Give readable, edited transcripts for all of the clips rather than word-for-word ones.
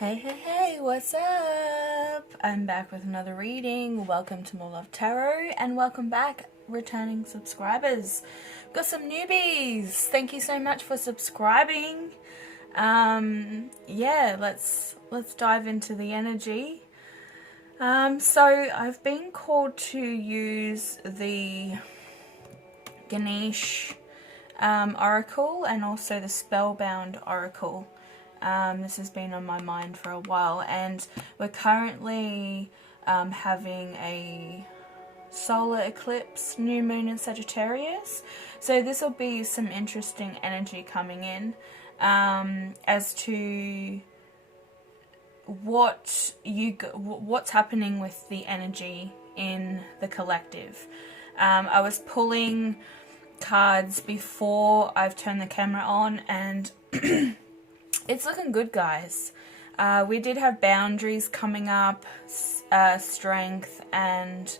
Hey, what's up? I'm back with another reading. Welcome to More Love Tarot and welcome back, returning subscribers. Got some newbies. Thank you so much for subscribing. Yeah, let's dive into the energy. So I've been called to use the Ganesh Oracle and also the Spellbound Oracle. This has been on my mind for a while, and we're currently having a solar eclipse, new moon in Sagittarius. So this will be some interesting energy coming in as to what's happening with the energy in the collective. I was pulling cards before I've turned the camera on, and it's looking good, guys. We did have boundaries coming up, strength and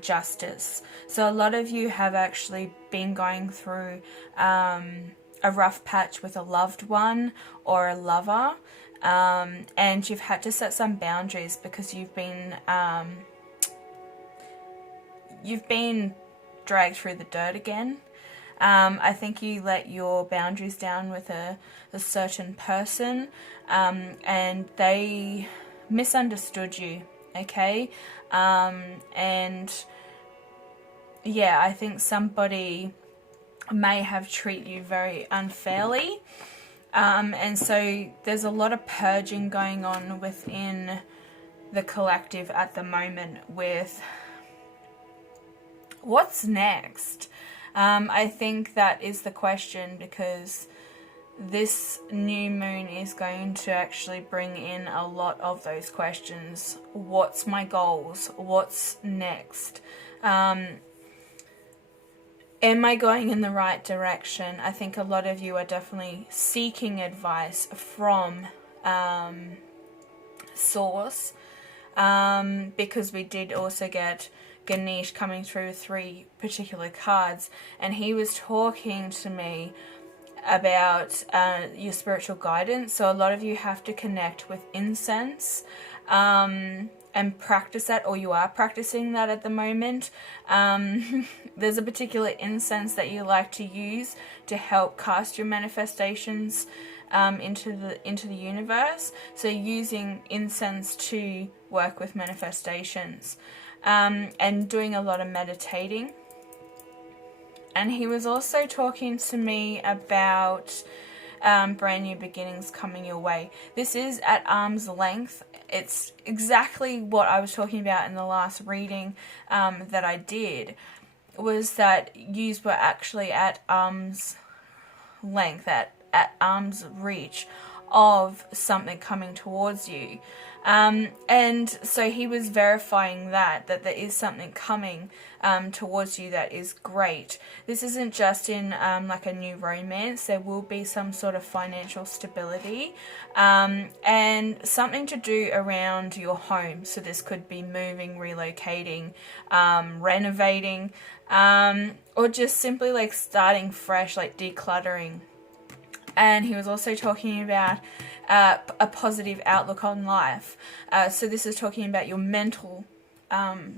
justice. So a lot of you have actually been going through a rough patch with a loved one or a lover, and you've had to set some boundaries because you've been dragged through the dirt again. I think you let your boundaries down with a certain person, and they misunderstood you, okay? And yeah, I think somebody may have treated you very unfairly, and so there's a lot of purging going on within the collective at the moment with what's next. I think that is the question, because this new moon is going to actually bring in a lot of those questions. What's my goals? What's next? Am I going in the right direction? I think a lot of you are definitely seeking advice from Source, because we did also get Ganesh coming through 3 particular cards, and he was talking to me about your spiritual guidance. So a lot of you have to connect with incense and practice that, or you are practicing that at the moment. There's a particular incense that you like to use to help cast your manifestations into the universe. So using incense to work with manifestations. And doing a lot of meditating. And he was also talking to me about brand new beginnings coming your way. This is at arm's length. It's exactly what I was talking about in the last reading that I did, was that yous were actually at arm's length, at arm's reach of something coming towards you. And so he was verifying that there is something coming towards you that is great. This isn't just in like a new romance. There will be some sort of financial stability and something to do around your home. So this could be moving, relocating, renovating, or just simply like starting fresh, like decluttering. And he was also talking about a positive outlook on life. So this is talking about your mental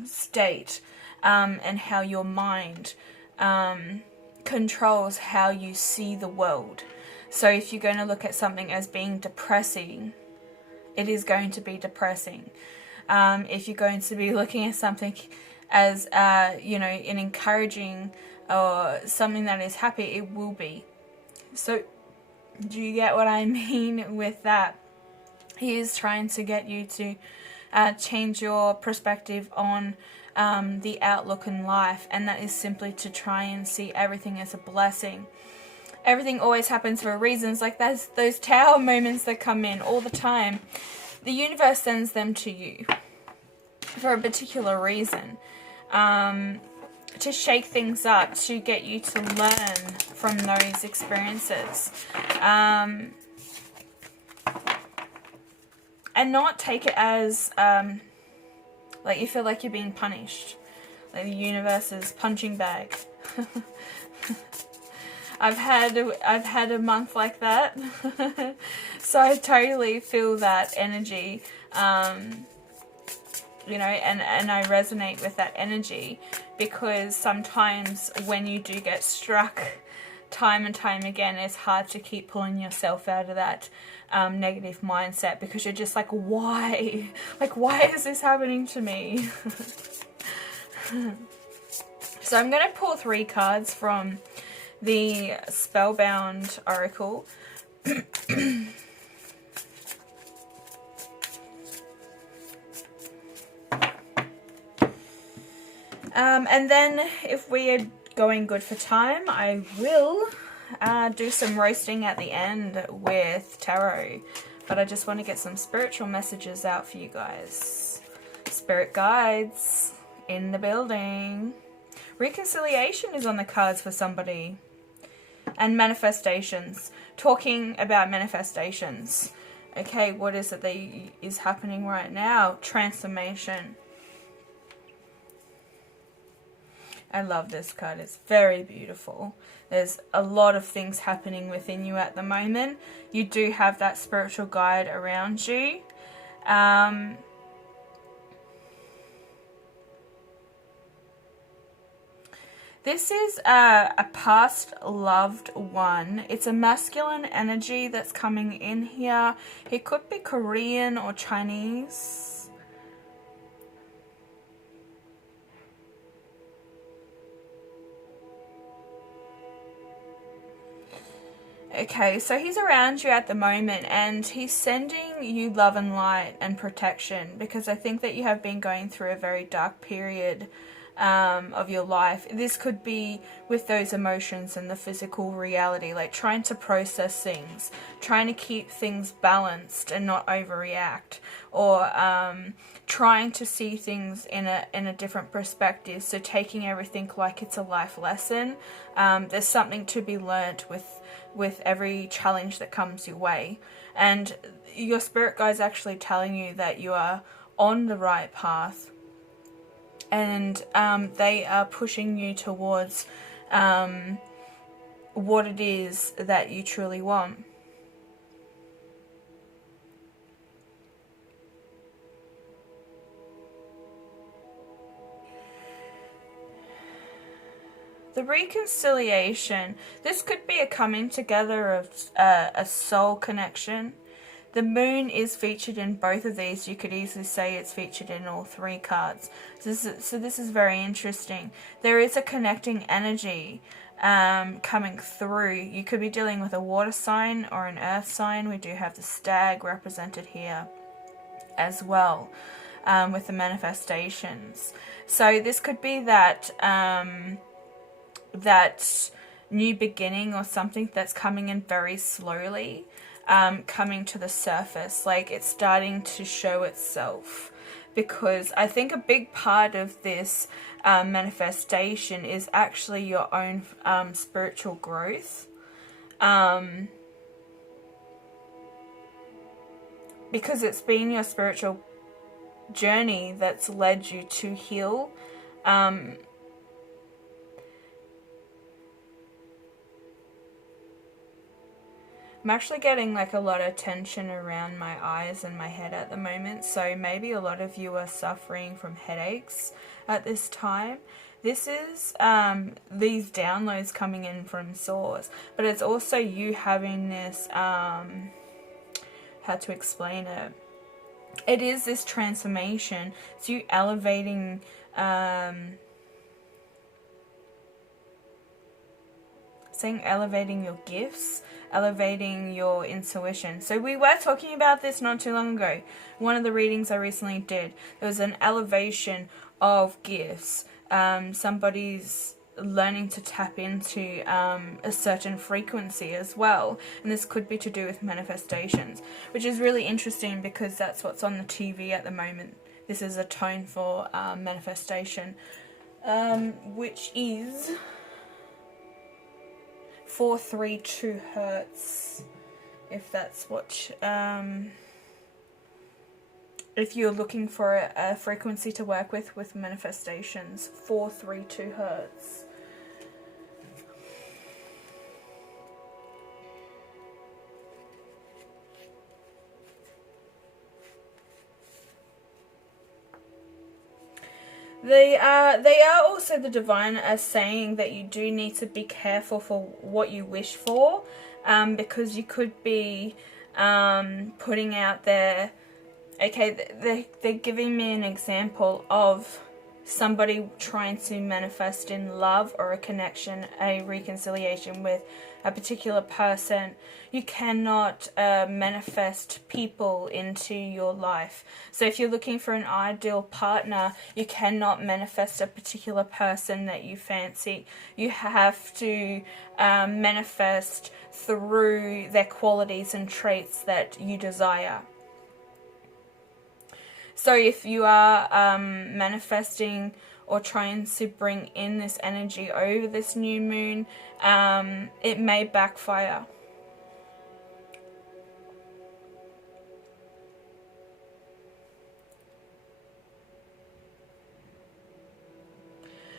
state and how your mind controls how you see the world. So if you're going to look at something as being depressing, it is going to be depressing. If you're going to be looking at something as an encouraging or something that is happy, it will be. So do you get what I mean with that? He is trying to get you to change your perspective on the outlook in life, and that is simply to try and see everything as a blessing. Everything always happens for reasons. Like those tower moments that come in all the time. The universe sends them to you for a particular reason. To shake things up, to get you to learn from those experiences. And not take it as like you feel like you're being punished. Like the universe's punching bag. I've had a month like that. So I totally feel that energy, you know, and I resonate with that energy, because sometimes when you do get struck time and time again, it's hard to keep pulling yourself out of that negative mindset, because you're just like, why? Like, why is this happening to me? So I'm going to pull 3 cards from the Spellbound Oracle. And then if we are going good for time, I will do some roasting at the end with tarot. But I just want to get some spiritual messages out for you guys. Spirit guides in the building. Reconciliation is on the cards for somebody. And manifestations. Talking about manifestations. Okay, what is it that is happening right now? Transformation. I love this card. It's very beautiful. There's a lot of things happening within you at the moment. You do have that spiritual guide around you. This is a past loved one. It's a masculine energy that's coming in here. It could be Korean or Chinese. Okay, so he's around you at the moment, and he's sending you love and light and protection, because I think that you have been going through a very dark period of your life. This could be with those emotions and the physical reality, like trying to process things, trying to keep things balanced and not overreact, or trying to see things in a different perspective. So taking everything like it's a life lesson. There's something to be learnt with every challenge that comes your way, and your spirit guide's actually telling you that you are on the right path, and they are pushing you towards what it is that you truly want. The reconciliation, this could be a coming together of a soul connection. The moon is featured in both of these. You could easily say it's featured in all 3 cards. So this is very interesting. There is a connecting energy coming through. You could be dealing with a water sign or an earth sign. We do have the stag represented here as well, with the manifestations. So this could be that that new beginning or something that's coming in very slowly, coming to the surface, like it's starting to show itself. Because I think a big part of this manifestation is actually your own spiritual growth, because it's been your spiritual journey that's led you to heal. I'm actually getting like a lot of tension around my eyes and my head at the moment, so maybe a lot of you are suffering from headaches at this time. This is these downloads coming in from source, but it's also you having this, how to explain it? It is this transformation. It's you elevating, elevating your gifts, elevating your intuition. So we were talking about this not too long ago. One of the readings I recently did, there was an elevation of gifts. Somebody's learning to tap into a certain frequency as well, and this could be to do with manifestations, which is really interesting because that's what's on the TV at the moment. This is a tone for manifestation, which is 432 hertz, if that's what if you're looking for a frequency to work with manifestations. 432 hertz. They are also, the divine as saying that you do need to be careful for what you wish for, because you could be putting out there. Okay, they're giving me an example of somebody trying to manifest in love or a connection, a reconciliation with a particular person. You cannot manifest people into your life. So if you're looking for an ideal partner, you cannot manifest a particular person that you fancy. You have to manifest through their qualities and traits that you desire. So if you are manifesting or trying to bring in this energy over this new moon, it may backfire.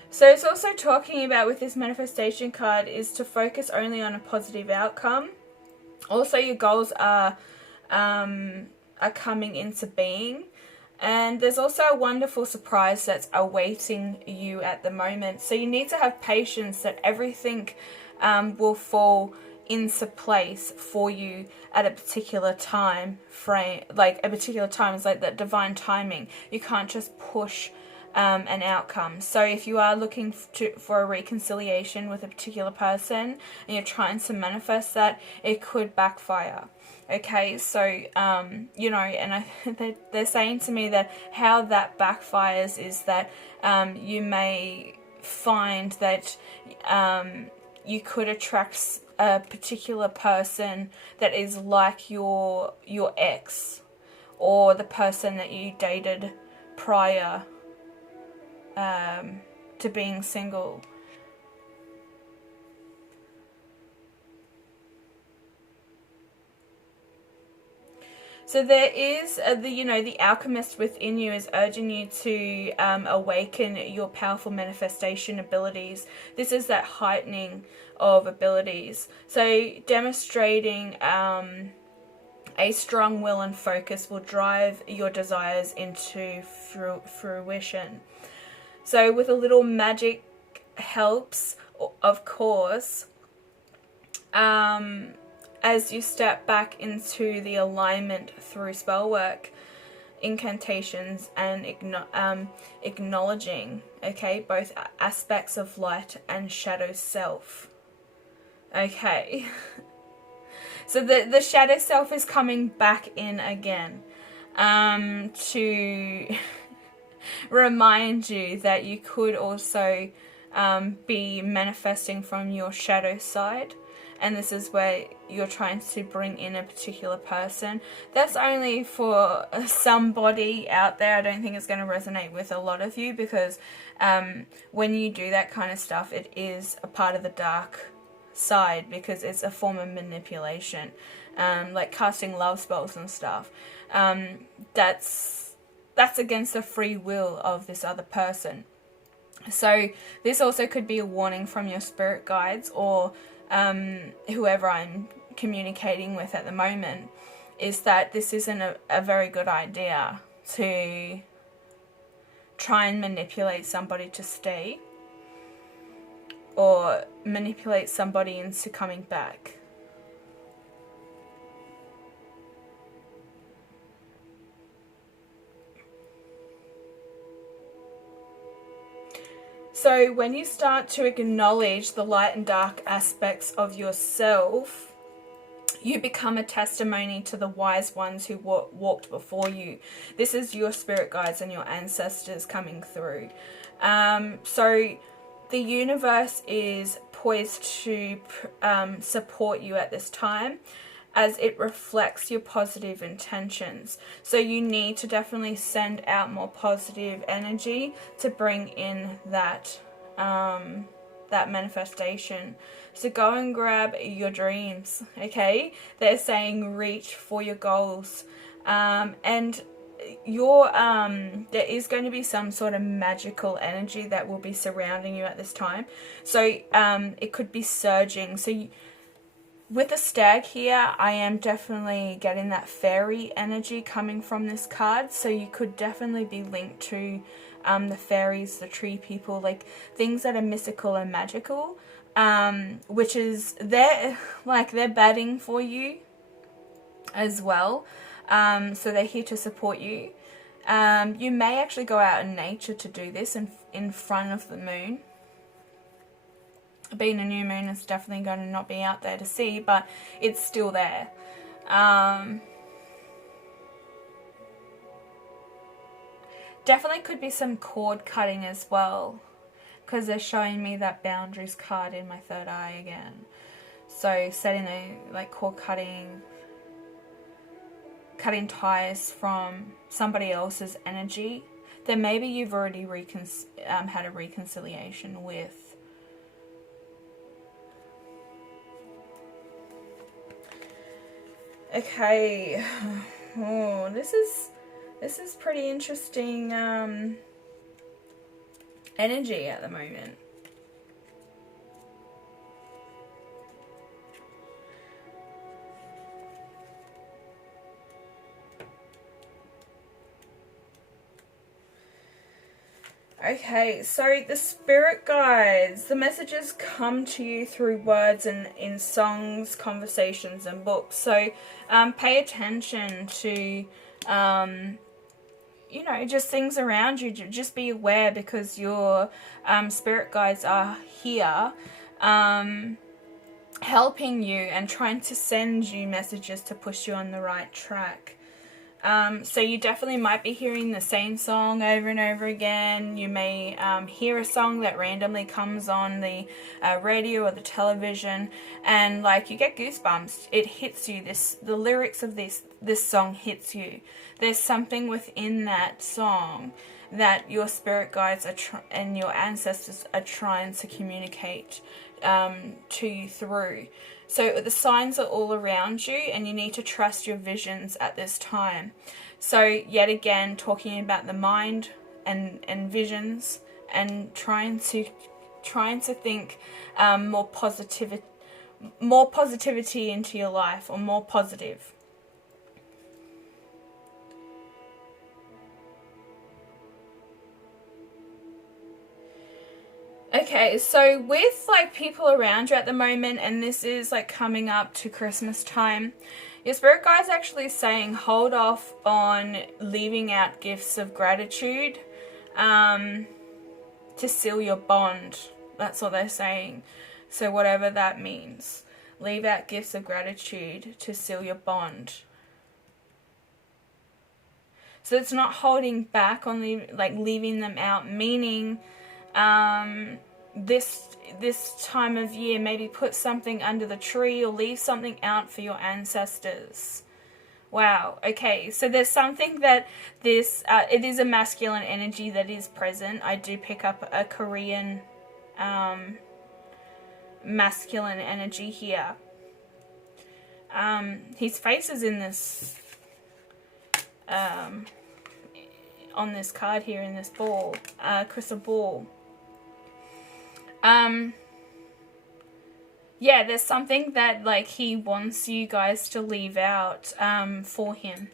So it's also talking about, with this manifestation card, is to focus only on a positive outcome. Also, your goals are coming into being. And there's also a wonderful surprise that's awaiting you at the moment. So you need to have patience that everything will fall into place for you at a particular time frame. Like a particular time is like that divine timing. You can't just push an outcome. So if you are looking for a reconciliation with a particular person and you're trying to manifest that, it could backfire. Okay, so, you know, and they're saying to me that how that backfires is that you may find that you could attract a particular person that is like your ex, or the person that you dated prior to being single. So there is the alchemist within you is urging you to awaken your powerful manifestation abilities. This is that heightening of abilities. So demonstrating a strong will and focus will drive your desires into fruition. So with a little magic helps, of course, as you step back into the alignment through spell work, incantations, and acknowledging, okay, both aspects of light and shadow self. Okay. So the shadow self is coming back in again to remind you that you could also be manifesting from your shadow side. And this is where you're trying to bring in a particular person. That's only for somebody out there. I don't think it's going to resonate with a lot of you, because when you do that kind of stuff, it is a part of the dark side, because it's a form of manipulation, like casting love spells and stuff. That's against the free will of this other person. So this also could be a warning from your spirit guides, or whoever I'm communicating with at the moment, is that this isn't a very good idea to try and manipulate somebody to stay, or manipulate somebody into coming back. So when you start to acknowledge the light and dark aspects of yourself, you become a testimony to the wise ones who walked before you. This is your spirit guides and your ancestors coming through. So the universe is poised to support you at this time, as it reflects your positive intentions. So you need to definitely send out more positive energy to bring in that that manifestation. So go and grab your dreams, okay? They're saying reach for your goals. And your there is going to be some sort of magical energy that will be surrounding you at this time. So it could be surging. So With the stag here, I am definitely getting that fairy energy coming from this card. So you could definitely be linked to the fairies, the tree people, like things that are mystical and magical, which is they're batting for you as well. So they're here to support you. You may actually go out in nature to do this in front of the moon. Being a new moon is definitely going to not be out there to see, but it's still there. Definitely could be some cord cutting as well, because they're showing me that boundaries card in my third eye again. So setting a cord cutting ties from somebody else's energy that maybe you've already had a reconciliation with. Okay, oh, this is pretty interesting energy at the moment. Okay, so the spirit guides, the messages come to you through words and in songs, conversations, and books. So pay attention to, just things around you. Just be aware, because your spirit guides are here helping you and trying to send you messages to push you on the right track. So you definitely might be hearing the same song over and over again. You may hear a song that randomly comes on the radio or the television, and you get goosebumps. It hits you. The lyrics of this song hits you. There's something within that song that your spirit guides and your ancestors are trying to communicate to you through. So the signs are all around you, and you need to trust your visions at this time. So yet again, talking about the mind and visions, and trying to think more positivity into your life, or more positive. Okay, so with people around you at the moment, and this is coming up to Christmas time, your spirit guide's actually saying hold off on leaving out gifts of gratitude to seal your bond. That's what they're saying. So whatever that means, leave out gifts of gratitude to seal your bond. So it's not holding back on leaving them out, meaning this time of year, maybe put something under the tree or leave something out for your ancestors. Wow, okay, so there's something that it is a masculine energy that is present. I do pick up a Korean masculine energy here. His face is in this on this card here, in this ball, crystal ball. Yeah, there's something that he wants you guys to leave out for him.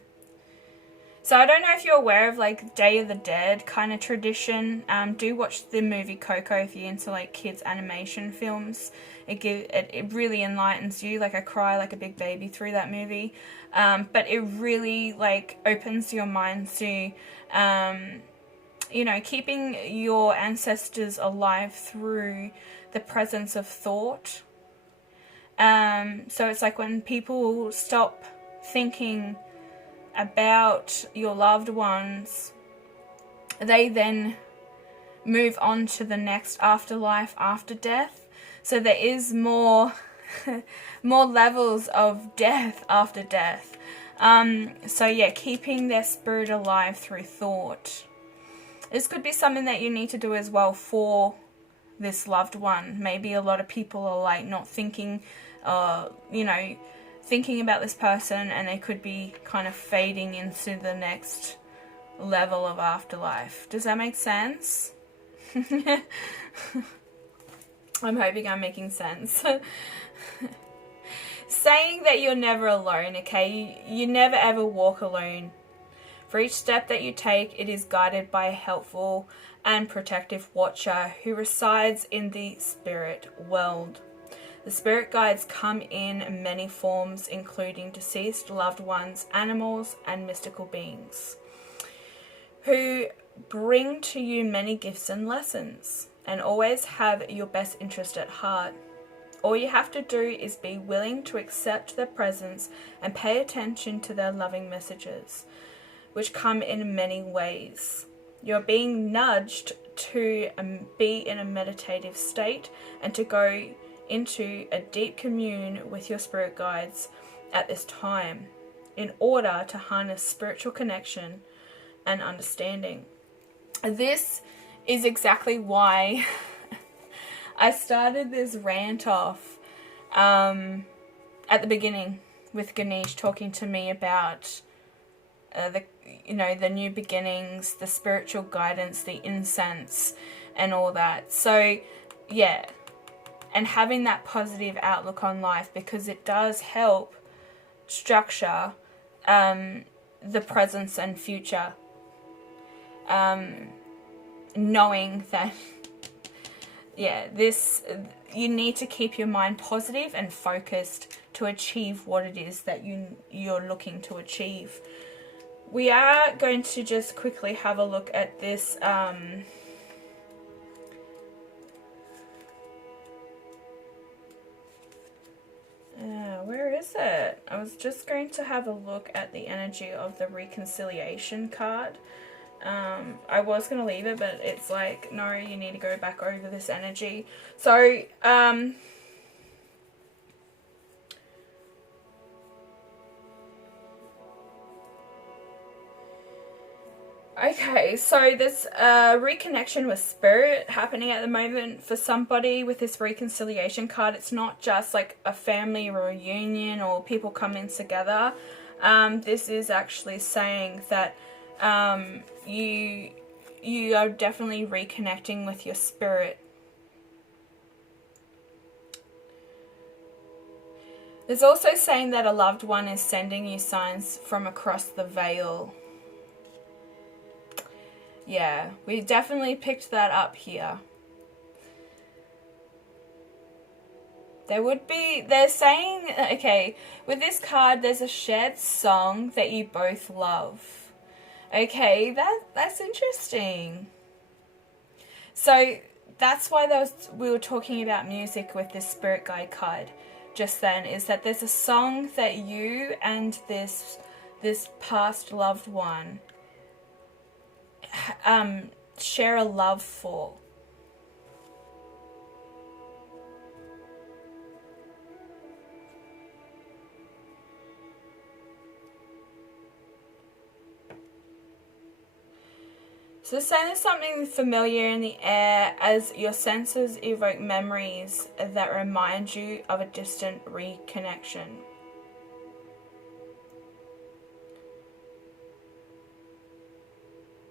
So I don't know if you're aware of Day of the Dead kind of tradition. Do watch the movie Coco if you're into kids animation films. It really enlightens you. I cry like a big baby through that movie. But it really opens your mind to keeping your ancestors alive through the presence of thought. So it's when people stop thinking about your loved ones, they then move on to the next afterlife after death. So there is more levels of death after death. So yeah, keeping their spirit alive through thought. This could be something that you need to do as well for this loved one. Maybe a lot of people are not thinking, thinking about this person, and they could be kind of fading into the next level of afterlife. Does that make sense? I'm hoping I'm making sense. saying that you're never alone, okay? You never ever walk alone. For each step that you take, it is guided by a helpful and protective watcher who resides in the spirit world. The spirit guides come in many forms, including deceased loved ones, animals, and mystical beings, who bring to you many gifts and lessons, and always have your best interest at heart. All you have to do is be willing to accept their presence and pay attention to their loving messages, which come in many ways. You're being nudged to be in a meditative state and to go into a deep commune with your spirit guides at this time in order to harness spiritual connection and understanding. This is exactly why I started this rant off at the beginning with Ganesh talking to me about the new beginnings, the spiritual guidance, the incense, and all that. So, yeah, and having that positive outlook on life, because it does help structure the presence and future. Knowing that, yeah, you need to keep your mind positive and focused to achieve what it is that you're looking to achieve. We are going to just quickly have a look at this where is it? I was just going to have a look at the energy of the reconciliation card. I was going to leave it, but it's like, no, you need to go back over this energy. So, okay, so there's a reconnection with spirit happening at the moment for somebody with this reconciliation card. It's not just like a family reunion or people coming together. This is actually saying that you are definitely reconnecting with your spirit. There's also saying that a loved one is sending you signs from across the veil. Yeah, we definitely picked that up here. They're saying, okay, with this card, there's a shared song that you both love. Okay, that's interesting. So that's why we were talking about music with this spirit guide card just then, is that there's a song that you and this past loved one share a love for. So saying there's something familiar in the air as your senses evoke memories that remind you of a distant reconnection.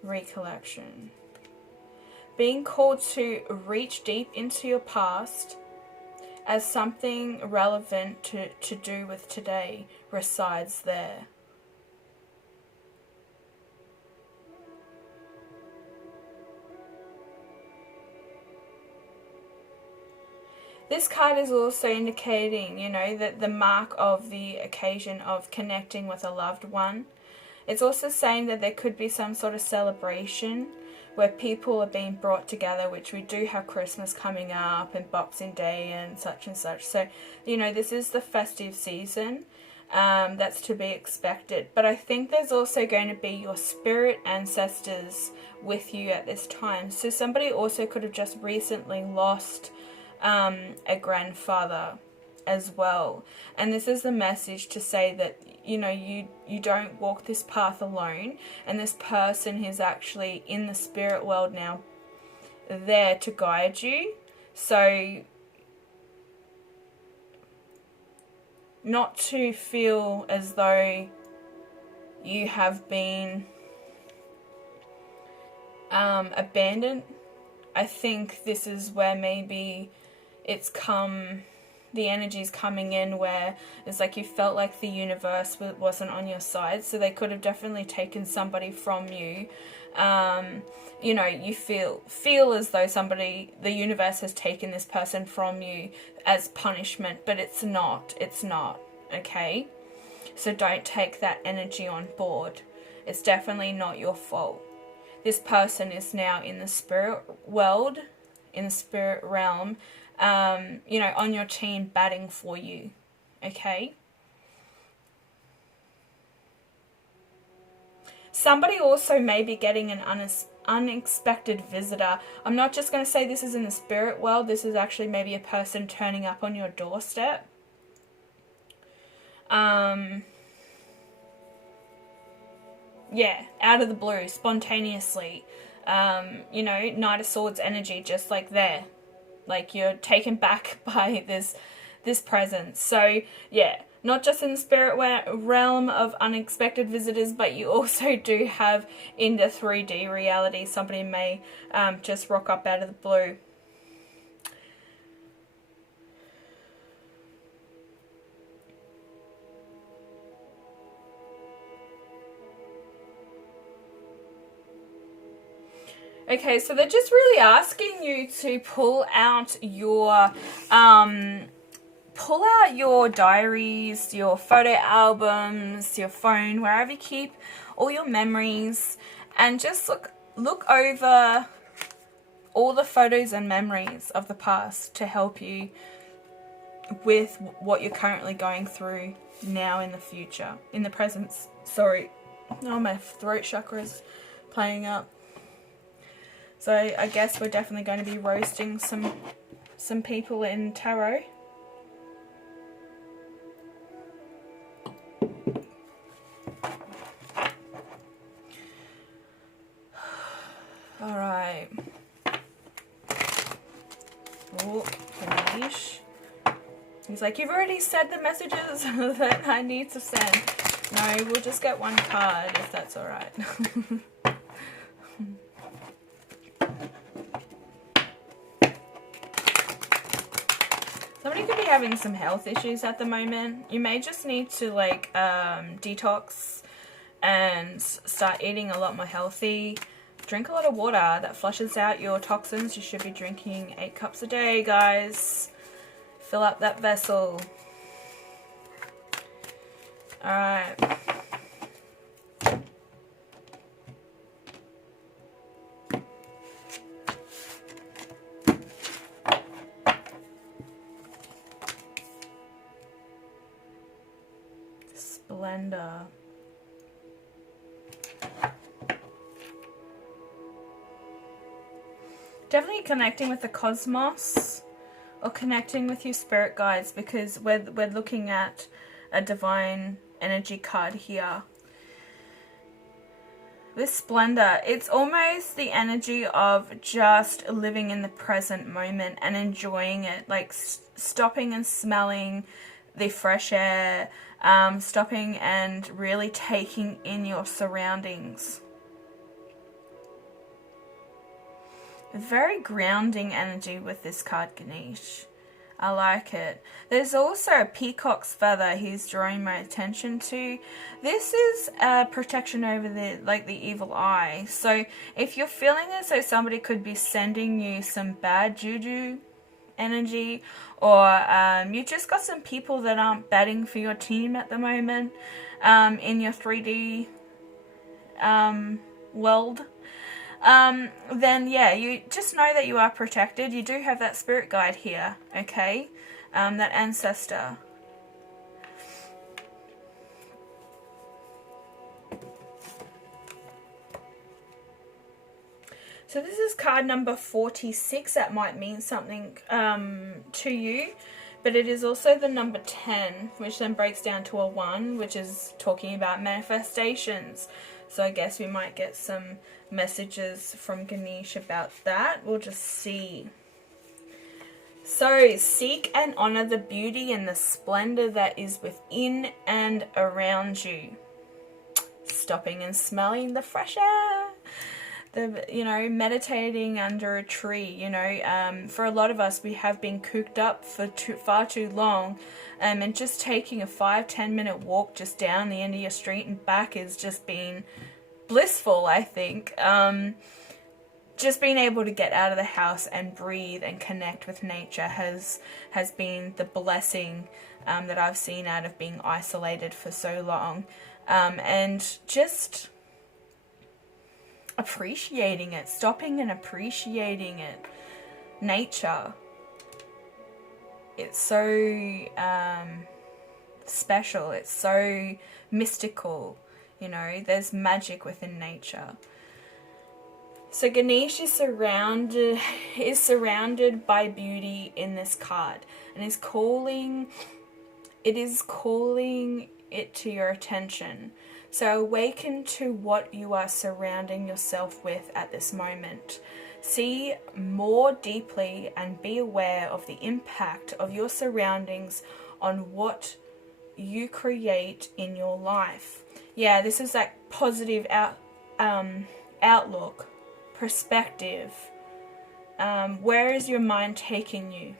Recollection. Being called to reach deep into your past as something relevant to do with today resides there. This card is also indicating, that the mark of the occasion of connecting with a loved one. It's also saying that there could be some sort of celebration where people are being brought together, which we do have Christmas coming up and Boxing Day and such and such. So, this is the festive season. That's to be expected. But I think there's also going to be your spirit ancestors with you at this time. So somebody also could have just recently lost a grandfather as well, and this is the message to say that you don't walk this path alone, and this person is actually in the spirit world now, there to guide you. So not to feel as though you have been abandoned. I think this is where maybe it's come the energies coming in where it's like you felt like the universe wasn't on your side, so they could have definitely taken somebody from you. You know, you feel as though the universe has taken this person from you as punishment, but it's not, okay? So don't take that energy on board. It's definitely not your fault. This person is now in the spirit world, in the spirit realm, you know, on your team batting for you, okay? Somebody also may be getting an unexpected visitor. I'm not just going to say this is in the spirit world. This is actually maybe a person turning up on your doorstep. Yeah, out of the blue, spontaneously. You know, Knight of Swords energy, just like there. Like you're taken back by this presence. So, yeah, not just in the spirit realm of unexpected visitors, but you also do have in the 3D reality, somebody may just rock up out of the blue. Okay, so they're just really asking you to pull out your diaries, your photo albums, your phone, wherever you keep all your memories, and just look over all the photos and memories of the past to help you with what you're currently going through now in the future, in the present. Sorry, oh, my throat chakra's playing up. So I guess we're definitely going to be roasting some people in tarot. All right. Oh, Ganesh. He's like, you've already said the messages that I need to send. No, we'll just get one card if that's all right. Somebody could be having some health issues at the moment. You may just need to like detox and start eating a lot more healthy. Drink a lot of water. That flushes out your toxins. You should be drinking 8 cups a day, guys. Fill up that vessel. Alright. Splendor. Definitely connecting with the cosmos or connecting with your spirit guides, because we're looking at a divine energy card here. This splendor, it's almost the energy of just living in the present moment and enjoying it, like stopping and smelling the fresh air, stopping and really taking in your surroundings. Very grounding energy with this card, Ganesh. I like it. There's also a peacock's feather he's drawing my attention to. This is a protection over the evil eye. So if you're feeling as though somebody could be sending you some bad juju energy, or you just got some people that aren't batting for your team at the moment in your 3D world, then yeah, you just know that you are protected. You do have that spirit guide here, okay? That ancestor. So this is card number 46. That might mean something to you, but it is also the number 10, which then breaks down to a 1, which is talking about manifestations. So I guess we might get some messages from Ganesh about that. We'll just see. So, seek and honor the beauty and the splendor that is within and around you. Stopping and smelling the fresh air. you know, meditating under a tree, you know, for a lot of us, we have been cooped up for far too long, and just taking a 5-10 minute walk just down the end of your street and back has just been blissful, I think. Just being able to get out of the house and breathe and connect with nature has been the blessing that I've seen out of being isolated for so long, and just appreciating it, stopping and appreciating it. Nature, it's so special, it's so mystical, you know, there's magic within nature. So Ganesh is surrounded by beauty in this card, and is calling it to your attention. So awaken to what you are surrounding yourself with at this moment. See more deeply and be aware of the impact of your surroundings on what you create in your life. Yeah, this is that positive outlook, perspective. Where is your mind taking you?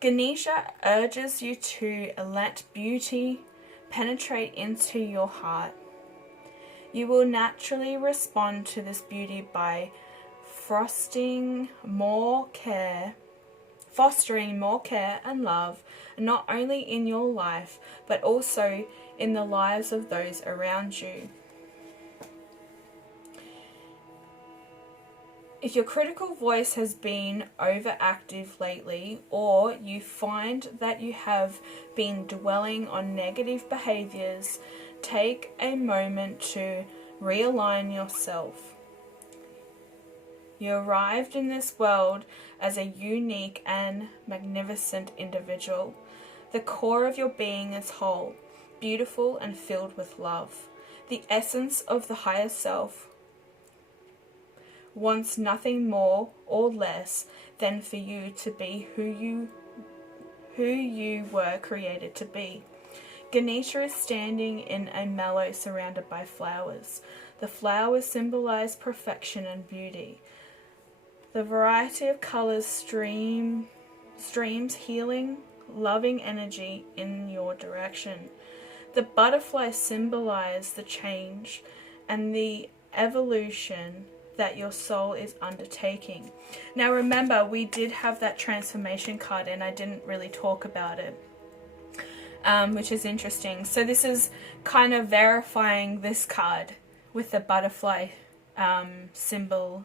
Ganesha urges you to let beauty penetrate into your heart. You will naturally respond to this beauty by fostering more care and love, not only in your life, but also in the lives of those around you. If your critical voice has been overactive lately, or you find that you have been dwelling on negative behaviors, take a moment to realign yourself. You arrived in this world as a unique and magnificent individual. The core of your being is whole, beautiful, and filled with love. The essence of the higher self wants nothing more or less than for you to be who you were created to be. Ganesha is standing in a meadow surrounded by flowers. The flowers symbolize perfection and beauty. The variety of colors streams healing, loving energy in your direction. The butterflies symbolize the change and the evolution that your soul is undertaking. Now remember, we did have that transformation card and I didn't really talk about it, which is interesting. So this is kind of verifying this card with the butterfly symbolism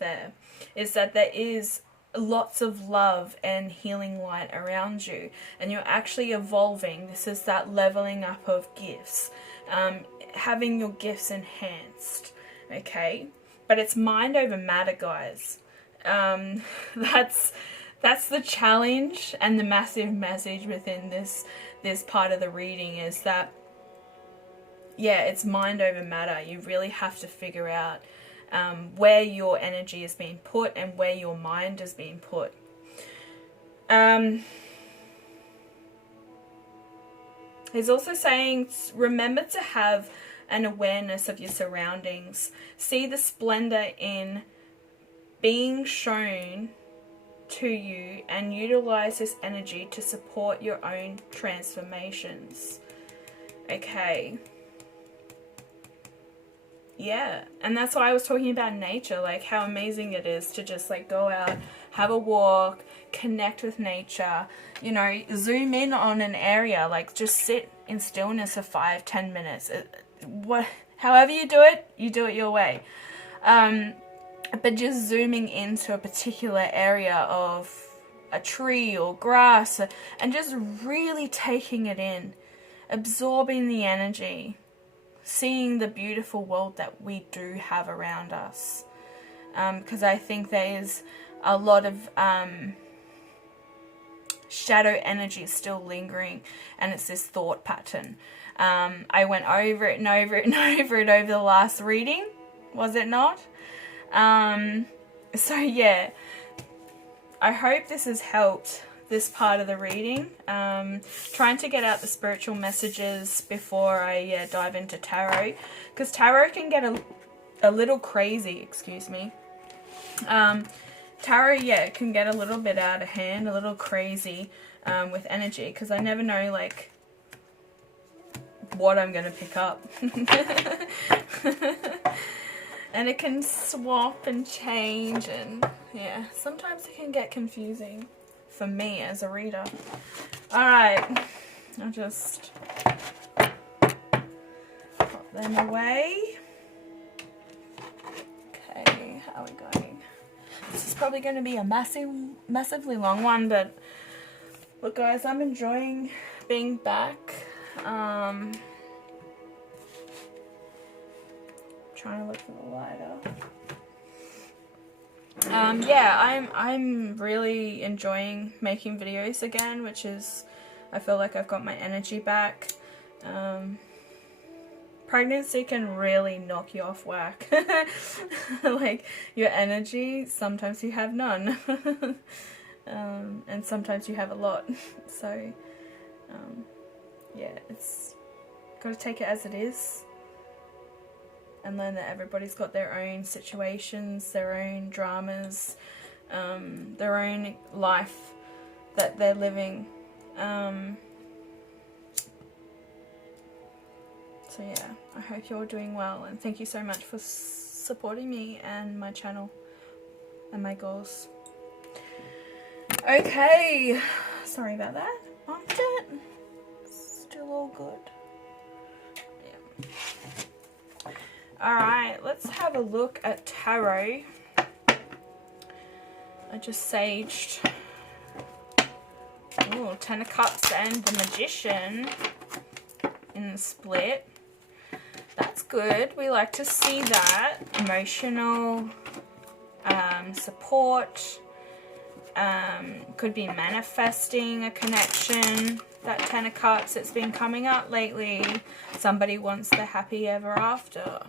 there, is that there is lots of love and healing light around you, and you're actually evolving. This is that leveling up of gifts, having your gifts enhanced. Okay, but it's mind over matter, guys. That's the challenge and the massive message within this part of the reading, is that, yeah, it's mind over matter. You really have to figure out where your energy is being put and where your mind is being put. He's also saying, remember to have an awareness of your surroundings. See the splendor in being shown to you and utilize this energy to support your own transformations. Okay. Yeah, and that's why I was talking about nature, like how amazing it is to just like go out, have a walk, connect with nature, you know, zoom in on an area, like just sit in stillness for 5-10 minutes. However you do it your way. But just zooming into a particular area of a tree or grass and just really taking it in, absorbing the energy, seeing the beautiful world that we do have around us. Because I think there is a lot of shadow energy still lingering, and it's this thought pattern. I went over it and over it and over it over the last reading, was it not? So yeah, I hope this has helped this part of the reading. Trying to get out the spiritual messages before I dive into tarot, because tarot can get a little crazy, excuse me. Tarot, yeah, it can get a little bit out of hand, a little crazy with energy, because I never know, like, what I'm going to pick up. And it can swap and change, and yeah, sometimes it can get confusing for me as a reader. Alright, I'll just pop them away. Okay, how are we going? This is probably going to be a massively long one, but look guys, I'm enjoying being back. Trying to look for the lighter. Yeah, I'm really enjoying making videos again, which is, I feel like I've got my energy back. Pregnancy can really knock you off whack. Like, your energy, sometimes you have none. And sometimes you have a lot. So, yeah, it's got to take it as it is. And learn that everybody's got their own situations, their own dramas, their own life that they're living. So yeah, I hope you're doing well, and thank you so much for supporting me and my channel and my goals. Okay, sorry about that. Bumped it. Still all good. Yeah. Alright, let's have a look at tarot. I just saged. Ooh, Ten of Cups and the Magician in the split. That's good. We like to see that. Emotional support. Could be manifesting a connection. That Ten of Cups, it's been coming up lately. Somebody wants the happy ever after.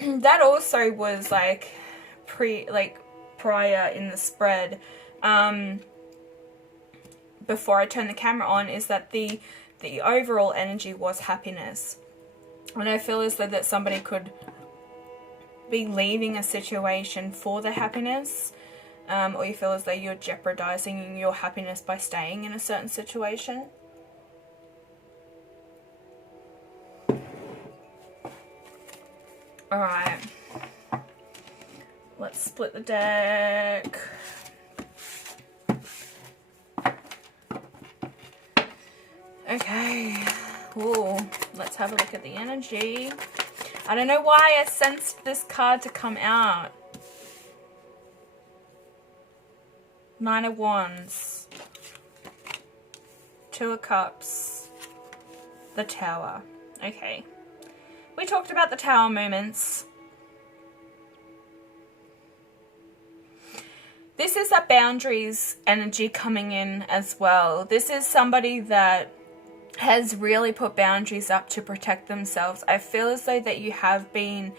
That also was like prior in the spread, before I turned the camera on, is that the overall energy was happiness. And I feel as though that somebody could be leaving a situation for the happiness, or you feel as though you're jeopardizing your happiness by staying in a certain situation. Alright, let's split the deck. Okay, ooh, let's have a look at the energy. I don't know why I sensed this card to come out. Nine of Wands, Two of Cups, the Tower. Okay. We talked about the Tower moments. This is a boundaries energy coming in as well. This is somebody that has really put boundaries up to protect themselves. I feel as though that you have been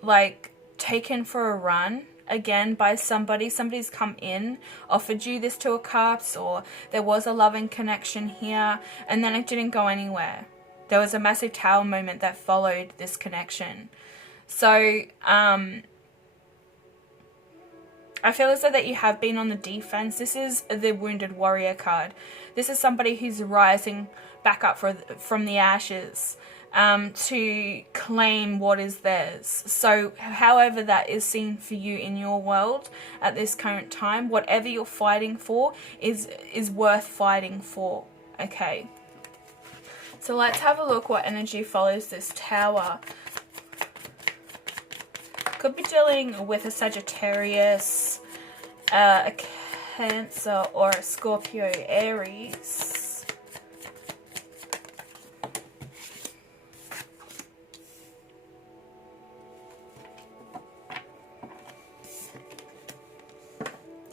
like taken for a run again by somebody. Somebody's come in, offered you this Two of Cups, or there was a loving connection here, and then it didn't go anywhere. There was a massive Tower moment that followed this connection. So, I feel as though that you have been on the defense. This is the Wounded Warrior card. This is somebody who's rising back up from the ashes to claim what is theirs. So, however that is seen for you in your world at this current time, whatever you're fighting for is worth fighting for. Okay. So let's have a look what energy follows this Tower. Could be dealing with a Sagittarius, a Cancer, or a Scorpio, Aries.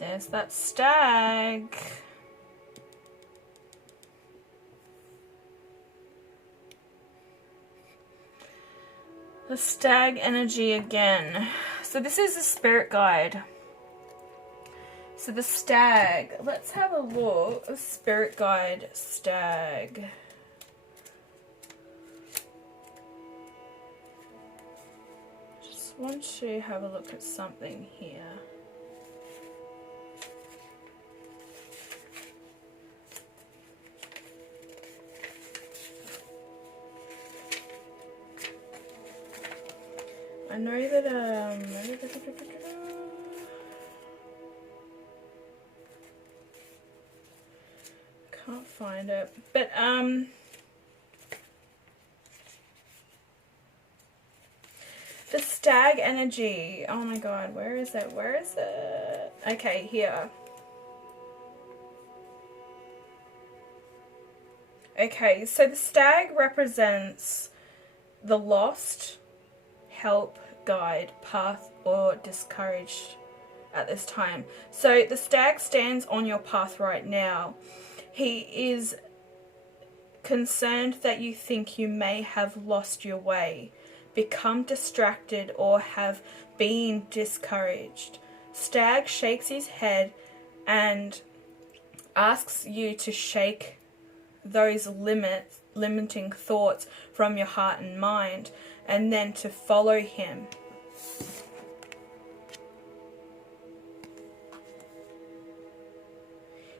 There's that Stag. The Stag energy again. So this is a spirit guide. So the stag, let's have a look. Spirit guide stag. Just want to have a look at something here. I know that can't find it, but the stag energy, oh my god, where is it, okay, here. Okay, so the stag represents the lost, help, guide, path, or discouraged at this time. So the stag stands on your path right now. He is concerned that you think you may have lost your way, become distracted, or have been discouraged. Stag shakes his head and asks you to shake those limiting thoughts from your heart and mind, and then to follow him.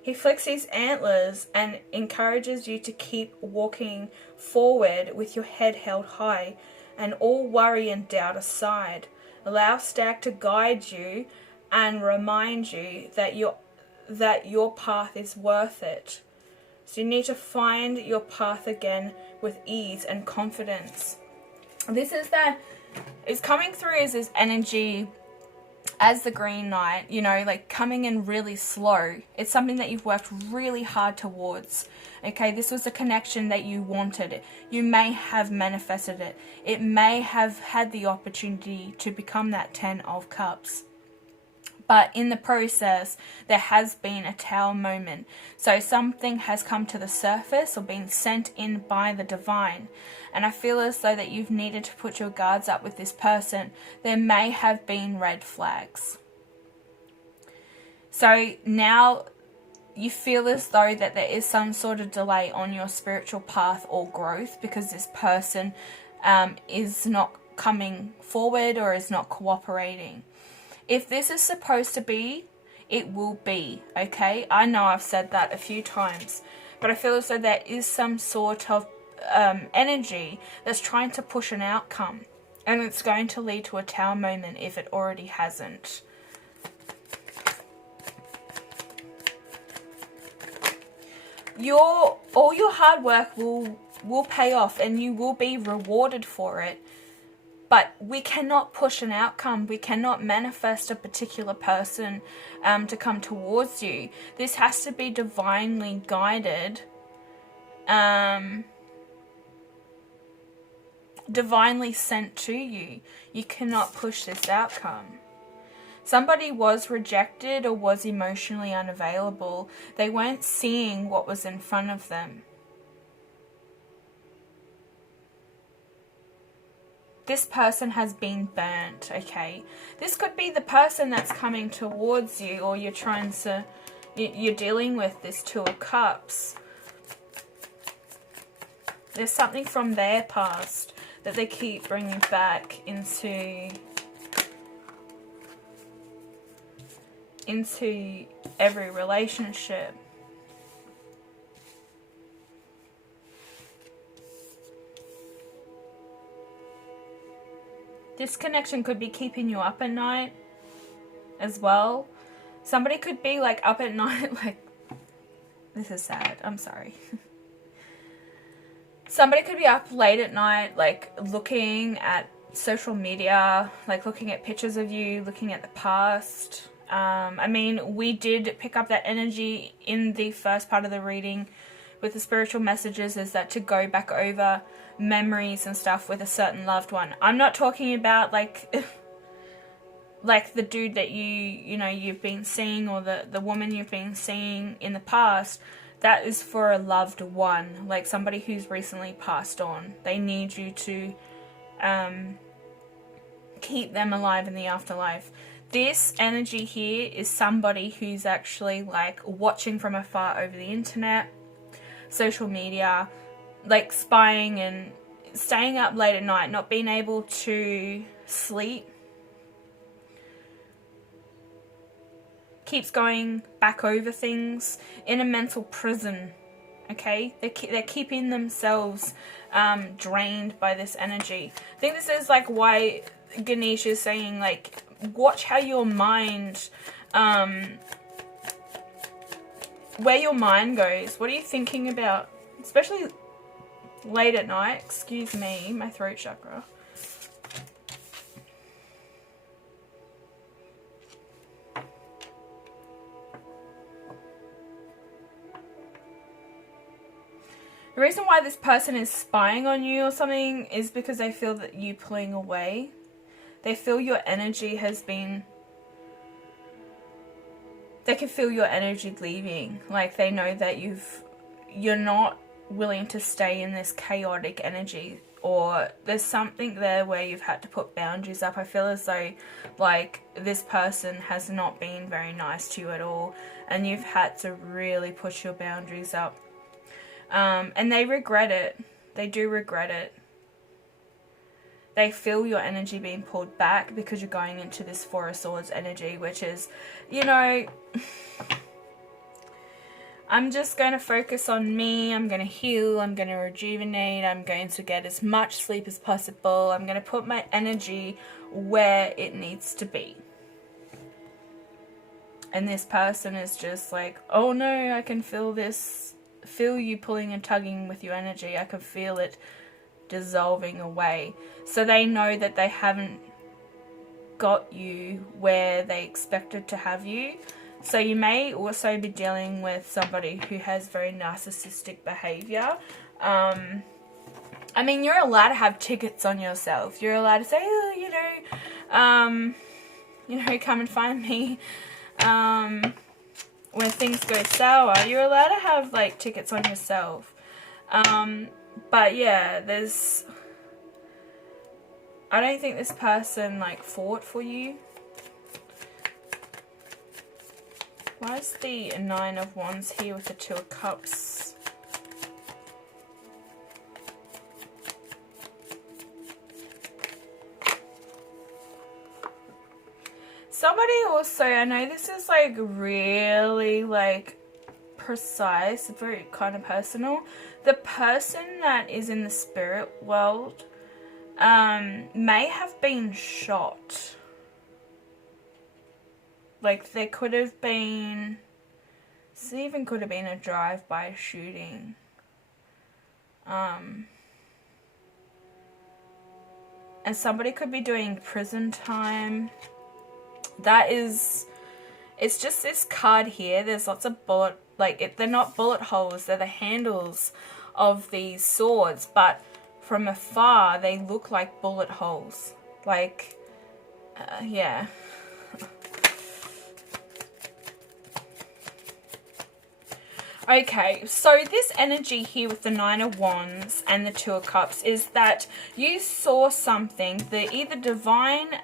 He flicks his antlers and encourages you to keep walking forward with your head held high and all worry and doubt aside. Allow Stag to guide you and remind you that your path is worth it. So you need to find your path again with ease and confidence. This is coming through as this energy as the Green Knight, you know, like coming in really slow. It's something that you've worked really hard towards. Okay, this was a connection that you wanted. You may have manifested it. It may have had the opportunity to become that 10 of Cups. But in the process, there has been a Tower moment. So something has come to the surface or been sent in by the divine. And I feel as though that you've needed to put your guards up with this person. There may have been red flags. So now you feel as though that there is some sort of delay on your spiritual path or growth because this person is not coming forward or is not cooperating. If this is supposed to be, it will be, okay? I know I've said that a few times, but I feel as though there is some sort of energy that's trying to push an outcome, and it's going to lead to a Tower moment if it already hasn't. All your hard work will pay off, and you will be rewarded for it. But we cannot push an outcome. We cannot manifest a particular person to come towards you. This has to be divinely guided, divinely sent to you. You cannot push this outcome. Somebody was rejected or was emotionally unavailable. They weren't seeing what was in front of them. This person has been burnt, okay? This could be the person that's coming towards you, or you're dealing with this Two of Cups. There's something from their past that they keep bringing back into every relationship. Disconnection could be keeping you up at night as well. Somebody could be like up at night, like, this is sad, I'm sorry. Somebody could be up late at night, like looking at social media, like looking at pictures of you, looking at the past. I mean, we did pick up that energy in the first part of the reading with the spiritual messages, is that to go back over memories and stuff with a certain loved one. I'm not talking about like like the dude that you've been seeing, or the woman you've been seeing in the past. That is for a loved one, like somebody who's recently passed on. They need you to keep them alive in the afterlife. This energy here is somebody who's actually like watching from afar over the internet, social media, like spying and staying up late at night, not being able to sleep. Keeps going back over things, in a mental prison. Okay, they're keeping themselves drained by this energy. I think this is like why Ganesh is saying, like, watch how your mind, where your mind goes. What are you thinking about? Especially late at night. Excuse me, my throat chakra. The reason why this person is spying on you or something is because they feel that you pulling away. They feel your energy has been... They can feel your energy leaving. Like they know that you're not willing to stay in this chaotic energy, or there's something there where you've had to put boundaries up. I feel as though like this person has not been very nice to you at all, and you've had to really push your boundaries up. And they regret it. They do regret it. They feel your energy being pulled back because you're going into this Four of Swords energy, which is, you know, I'm just going to focus on me. I'm going to heal. I'm going to rejuvenate. I'm going to get as much sleep as possible. I'm going to put my energy where it needs to be. And this person is just like, oh no, I can feel this. Feel you pulling and tugging with your energy. I can feel it dissolving away. So they know that they haven't got you where they expected to have you. So you may also be dealing with somebody who has very narcissistic behavior. I mean, you're allowed to have tickets on yourself. You're allowed to say, oh, come and find me. When things go sour, you're allowed to have like tickets on yourself. But yeah, I don't think this person like fought for you. Why is the Nine of Wands here with the Two of Cups? Somebody also, I know this is like really like precise, very kind of personal. The person that is in the spirit world may have been shot. Like there could have been, this even could have been a drive-by shooting. And somebody could be doing prison time. That is, it's just this card here. There's lots of bullet, like they're not bullet holes, they're the handles of these swords, but from afar they look like bullet holes. Like, yeah. Okay, so this energy here with the Nine of Wands and the Two of Cups is that you saw something that either divine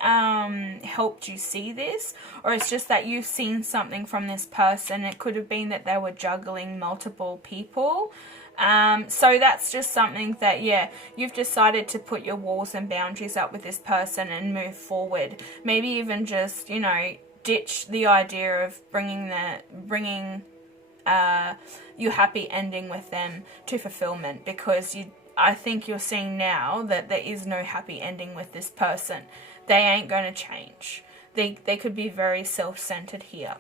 helped you see this, or it's just that you've seen something from this person. It could have been that they were juggling multiple people. So that's just something that, yeah, you've decided to put your walls and boundaries up with this person and move forward. Maybe even just, you know, ditch the idea of bringing your happy ending with them to fulfillment, because I think you're seeing now that there is no happy ending with this person. They ain't going to change. They could be very self-centered here.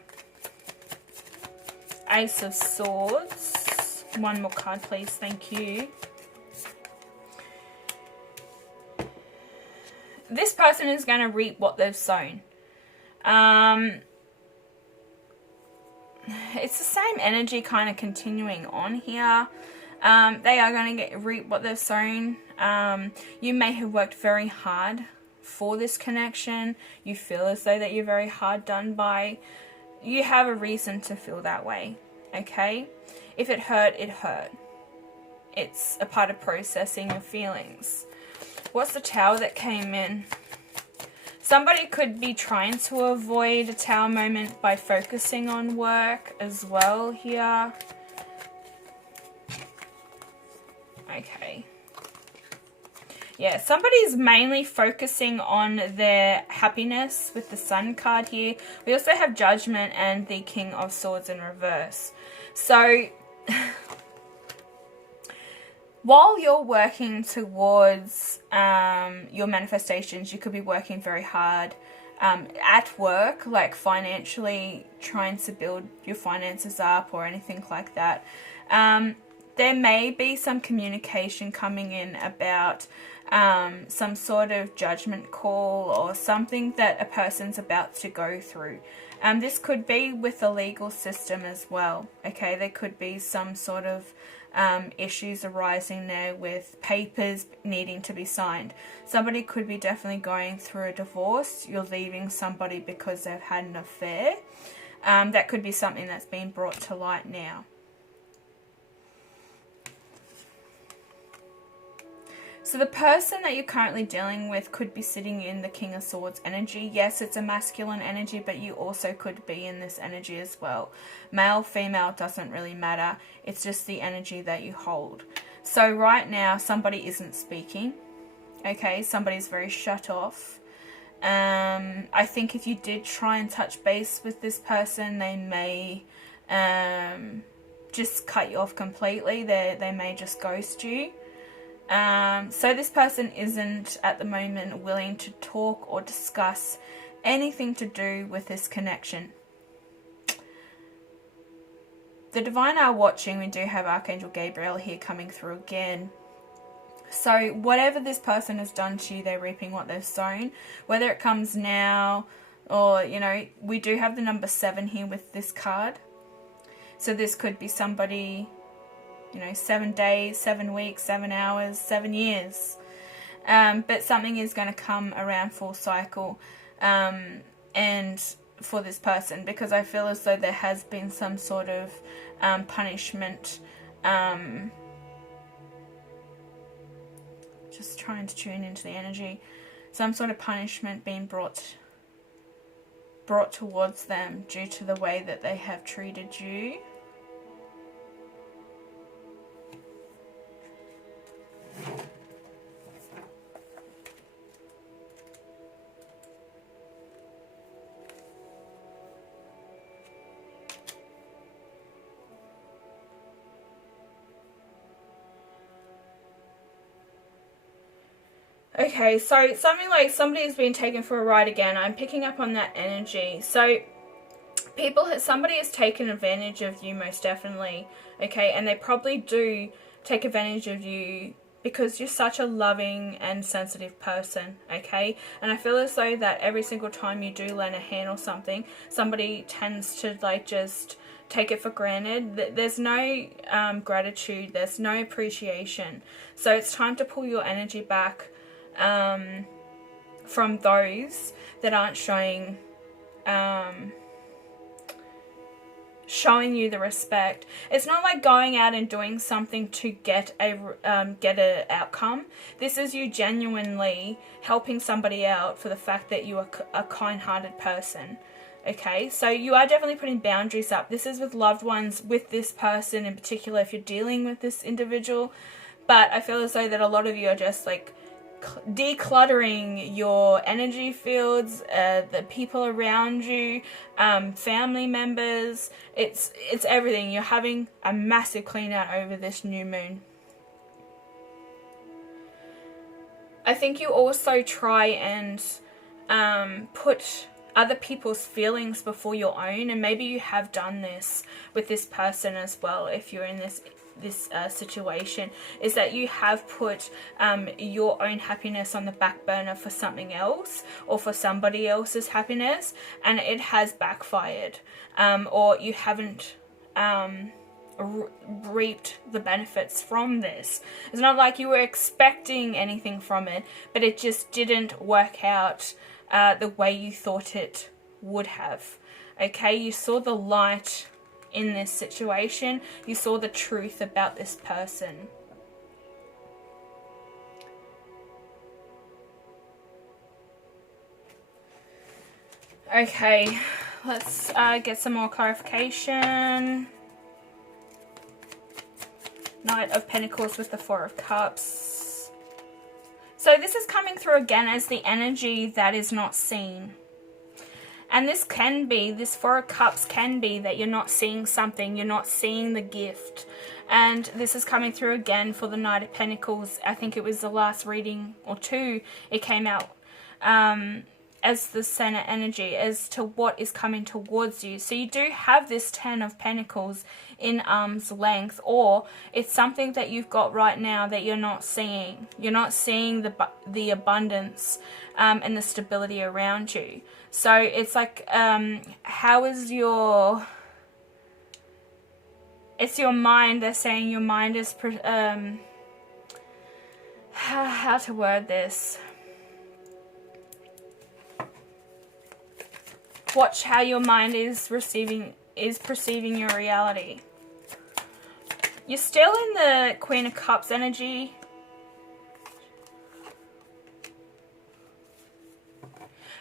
Ace of Swords. One more card, please. Thank you. This person is going to reap what they've sown. It's the same energy kind of continuing on here. They are going to reap what they've sown. You may have worked very hard for this connection. You feel as though that you're very hard done by. You have a reason to feel that way, okay? If it hurt, it hurt. It's a part of processing your feelings. What's the Tower that came in? Somebody could be trying to avoid a Tower moment by focusing on work as well here. Okay. Yeah, somebody's mainly focusing on their happiness with the Sun card here. We also have Judgment and the King of Swords in reverse. So, while you're working towards your manifestations, you could be working very hard at work, like financially trying to build your finances up or anything like that. There may be some communication coming in about some sort of judgment call or something that a person's about to go through. This could be with the legal system as well. Okay, there could be some sort of issues arising there with papers needing to be signed. Somebody could be definitely going through a divorce. You're leaving somebody because they've had an affair. That could be something that's been brought to light now. So the person that you're currently dealing with could be sitting in the King of Swords energy. Yes, it's a masculine energy, but you also could be in this energy as well. Male, female, doesn't really matter. It's just the energy that you hold. So right now, somebody isn't speaking. Okay, somebody's very shut off. I think if you did try and touch base with this person, they may just cut you off completely. They may just ghost you. So this person isn't at the moment willing to talk or discuss anything to do with this connection. The Divine are watching. We do have Archangel Gabriel here coming through again. So whatever this person has done to you, they're reaping what they've sown. Whether it comes now or, you know, we do have the number 7 here with this card. So this could be somebody, you know, 7 days, 7 weeks, 7 hours, 7 years. But something is going to come around full cycle and for this person, because I feel as though there has been some sort of punishment. Just trying to tune into the energy. Some sort of punishment being brought towards them due to the way that they have treated you. Okay, so something like somebody's been taken for a ride again. I'm picking up on that energy. So somebody has taken advantage of you, most definitely. Okay, and they probably do take advantage of you because you're such a loving and sensitive person. Okay, and I feel as though that every single time you do lend a hand or something, somebody tends to like just take it for granted. There's no gratitude. There's no appreciation. So it's time to pull your energy back from those that aren't showing you the respect. It's not like going out and doing something to get a outcome. This is you genuinely helping somebody out for the fact that you are a kind-hearted person. Okay, so you are definitely putting boundaries up. This is with loved ones, with this person in particular, if you're dealing with this individual. But I feel as though that a lot of you are just like decluttering your energy fields, the people around you, family members. It's everything. You're having a massive clean out over this new moon. I think you also try and put other people's feelings before your own, and maybe you have done this with this person as well. If you're in this situation, is that you have put your own happiness on the back burner for something else or for somebody else's happiness, and it has backfired, or you haven't reaped the benefits from this. It's not like you were expecting anything from it, but it just didn't work out the way you thought it would have. Okay, you saw the light in this situation. You saw the truth about this person. Okay, let's get some more clarification. Knight of Pentacles with the Four of Cups. So this is coming through again as the energy that is not seen. And this can be, this Four of Cups can be that you're not seeing something, you're not seeing the gift. And this is coming through again for the Knight of Pentacles. I think it was the last reading or two, it came out as the center energy, as to what is coming towards you. So you do have this Ten of Pentacles in arm's length, or it's something that you've got right now that you're not seeing. You're not seeing the abundance and the stability around you. So it's like, how is your... It's your mind. They're saying your mind is... how to word this? Watch how your mind is perceiving your reality. You're still in the Queen of Cups energy.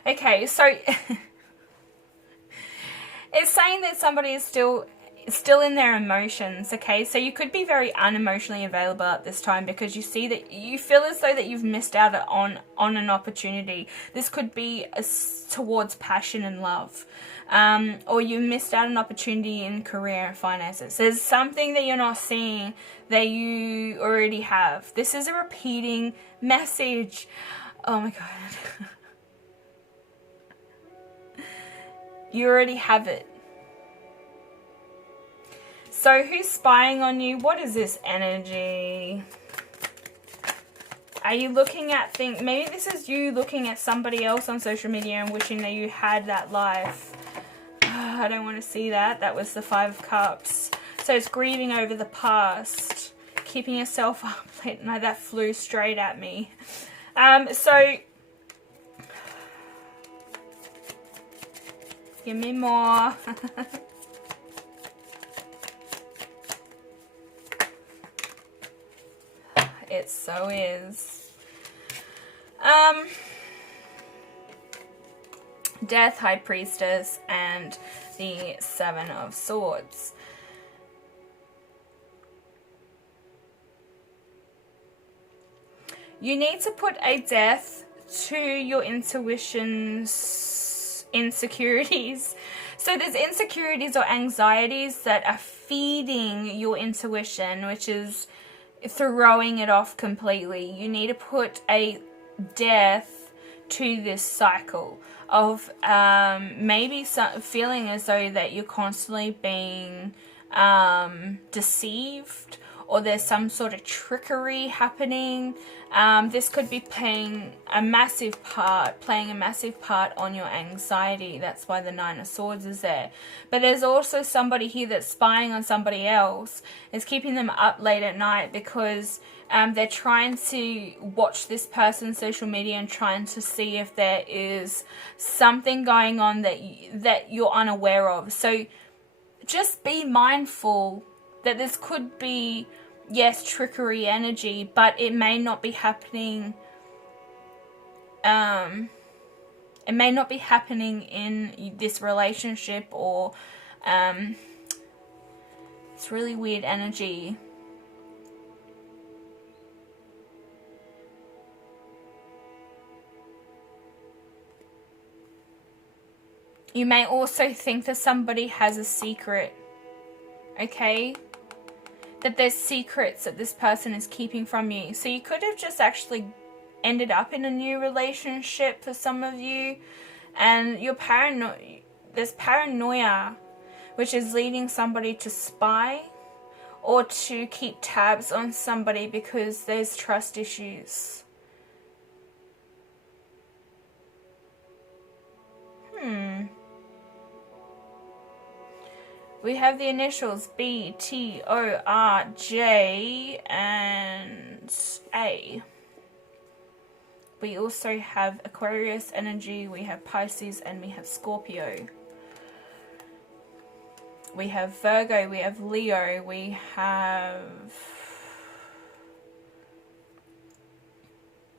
Okay, so it's saying that somebody is still in their emotions, okay? So you could be very unemotionally available at this time because you see that you feel as though that you've missed out on an opportunity. This could be towards passion and love, or you missed out an opportunity in career and finances. There's something that you're not seeing that you already have. This is a repeating message. Oh my God. You already have it. So who's spying on you? What is this energy? Are you looking at things? Maybe this is you looking at somebody else on social media and wishing that you had that life. I don't want to see that. That was the Five of Cups. So it's grieving over the past. Keeping yourself up late night. That flew straight at me. So... Give me more. It so is. Death, High Priestess, and the Seven of Swords. You need to put a death to your intuition's insecurities. So there's insecurities or anxieties that are feeding your intuition, which is throwing it off completely. You need to put a death to this cycle of maybe feeling as though that you're constantly being deceived, or there's some sort of trickery happening. This could be playing a massive part on your anxiety. That's why the Nine of Swords is there. But there's also somebody here that's spying on somebody else. It's keeping them up late at night because they're trying to watch this person's social media and trying to see if there is something going on that you're unaware of. So just be mindful that this could be, yes, trickery energy, but it may not be happening. It may not be happening in this relationship, or it's really weird energy. You may also think that somebody has a secret, okay? That there's secrets that this person is keeping from you. So you could have just actually ended up in a new relationship for some of you, and you're there's paranoia, which is leading somebody to spy or to keep tabs on somebody because there's trust issues. We have the initials B, T, O, R, J, and A. We also have Aquarius energy, we have Pisces, and we have Scorpio. We have Virgo, we have Leo, we have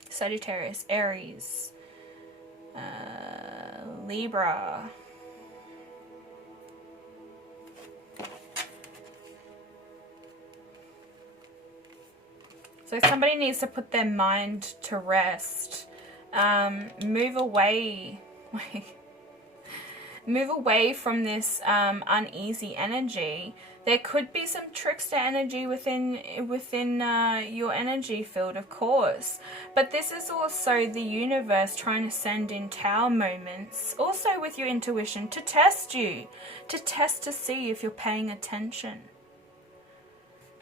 Sagittarius, Aries, Libra. So somebody needs to put their mind to rest. Move away. Move away from this uneasy energy. There could be some trickster energy within your energy field, of course. But this is also the universe trying to send in tower moments, also with your intuition, to test you. To test to see if you're paying attention.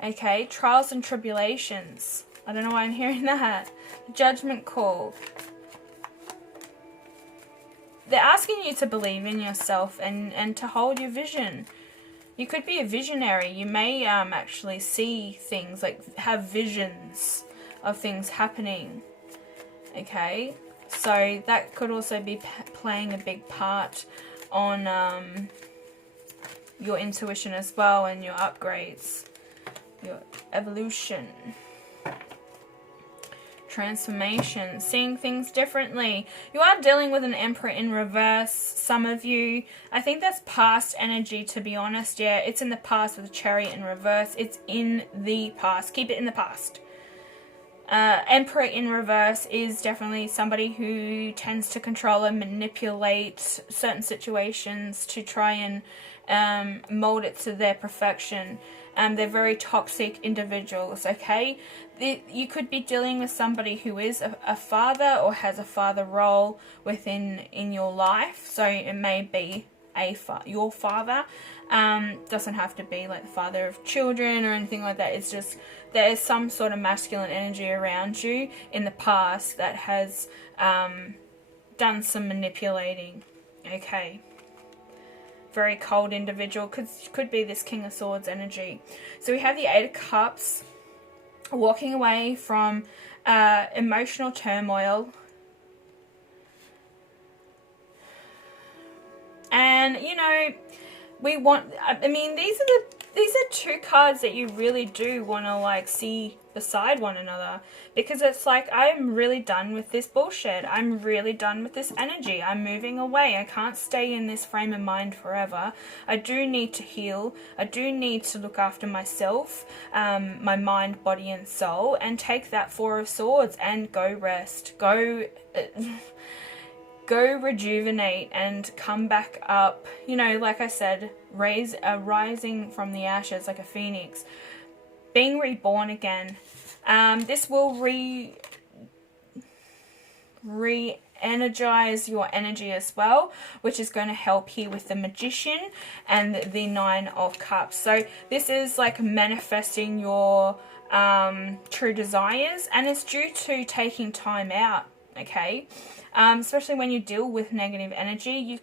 Okay, trials and tribulations. I don't know why I'm hearing that. Judgment call. They're asking you to believe in yourself and to hold your vision. You could be a visionary. You may actually see things, like have visions of things happening. Okay, so that could also be playing a big part on your intuition as well, and your upgrades, your evolution. Transformation, seeing things differently. You are dealing with an Emperor in reverse, some of you. I think that's past energy, to be honest. Yeah, it's in the past with the Chariot in reverse. It's in the past. Keep it in the past. Emperor in reverse is definitely somebody who tends to control and manipulate certain situations to try and mold it to their perfection. They're very toxic individuals, okay? You could be dealing with somebody who is a father or has a father role in your life. So it may be your father. Doesn't have to be like the father of children or anything like that. It's just there is some sort of masculine energy around you in the past that has done some manipulating, okay? Very cold individual. Could be this King of Swords energy. So we have the Eight of Cups, walking away from emotional turmoil. And, you know, we want, I mean, these are two cards that you really do want to, like, see beside one another, because it's like, I'm really done with this bullshit. I'm really done with this energy. I'm moving away. I can't stay in this frame of mind forever. I do need to heal. I do need to look after myself, my mind, body, and soul, and take that Four of Swords and go rest. Go rejuvenate and come back up. You know, like I said, rising from the ashes like a phoenix. Being reborn again. This will re-energize your energy as well, which is going to help here with the Magician and the Nine of Cups. So this is like manifesting your true desires, and it's due to taking time out, okay? Especially when you deal with negative energy,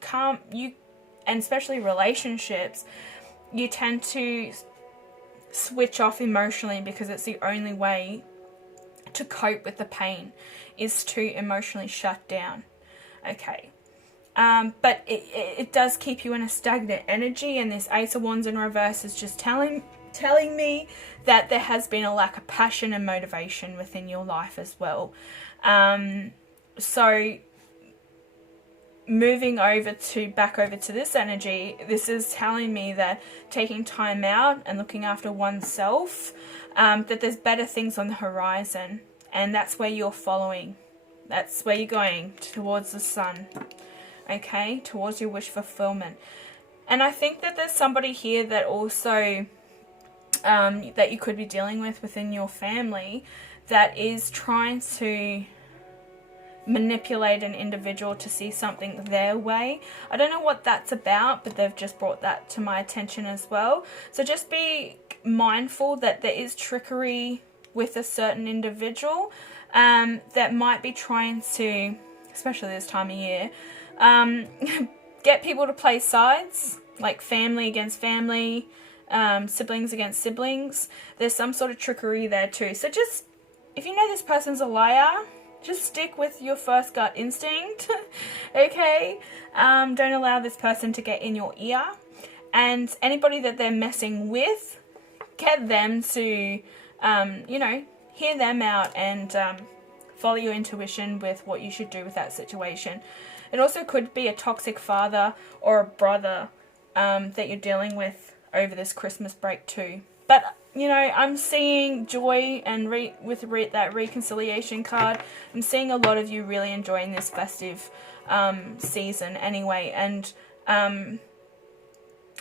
and especially relationships, you tend to switch off emotionally, because it's the only way to cope with the pain is to emotionally shut down, okay? But it does keep you in a stagnant energy, and this Ace of Wands in reverse is just telling me that there has been a lack of passion and motivation within your life as well. So moving back over to this energy, this is telling me that taking time out and looking after oneself, that there's better things on the horizon, and that's where you're following. That's where you're going, towards the sun, okay, towards your wish fulfillment. And I think that there's somebody here that also that you could be dealing with within your family that is trying to manipulate an individual to see something their way. I don't know what that's about, but they've just brought that to my attention as well. So just be mindful that there is trickery with a certain individual that might be trying to, especially this time of year, get people to play sides, like family against family, siblings against siblings. There's some sort of trickery there too. So just, if you know this person's a liar, just stick with your first gut instinct, okay? Don't allow this person to get in your ear. And anybody that they're messing with, get them to, you know, hear them out and follow your intuition with what you should do with that situation. It also could be a toxic father or a brother that you're dealing with over this Christmas break too. But, you know, I'm seeing joy, and that reconciliation card, I'm seeing a lot of you really enjoying this festive season anyway, and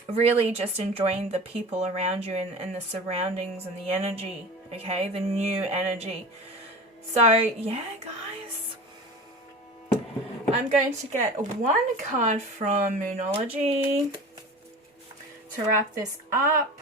really just enjoying the people around you and the surroundings and the energy, okay, the new energy. So, yeah, guys, I'm going to get one card from Moonology to wrap this up.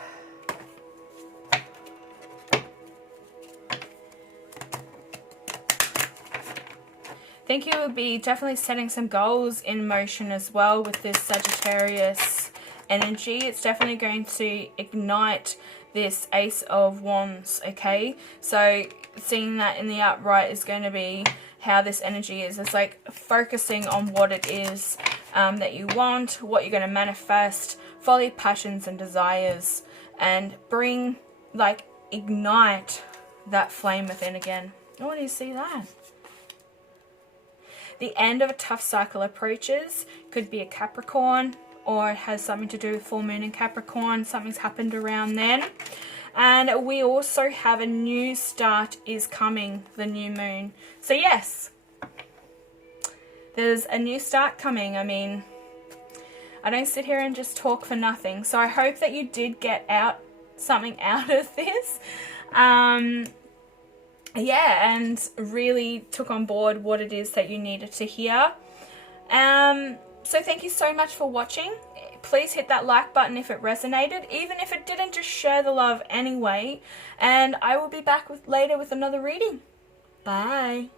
I think you will be definitely setting some goals in motion as well with this Sagittarius energy. It's definitely going to ignite this Ace of Wands, okay? So seeing that in the upright is going to be how this energy is. It's like focusing on what it is that you want, what you're going to manifest, follow your passions and desires, and bring, like, ignite that flame within again. Oh, do you see that? The end of a tough cycle approaches. Could be a Capricorn, or it has something to do with full moon in Capricorn. Something's happened around then. And we also have a new start is coming, the new moon. So yes, there's a new start coming. I mean, I don't sit here and just talk for nothing. So I hope that you did get something out of this. Yeah, and really took on board what it is that you needed to hear. So thank you so much for watching. Please hit that like button if it resonated. Even if it didn't, just share the love anyway. And I will be back later with another reading. Bye.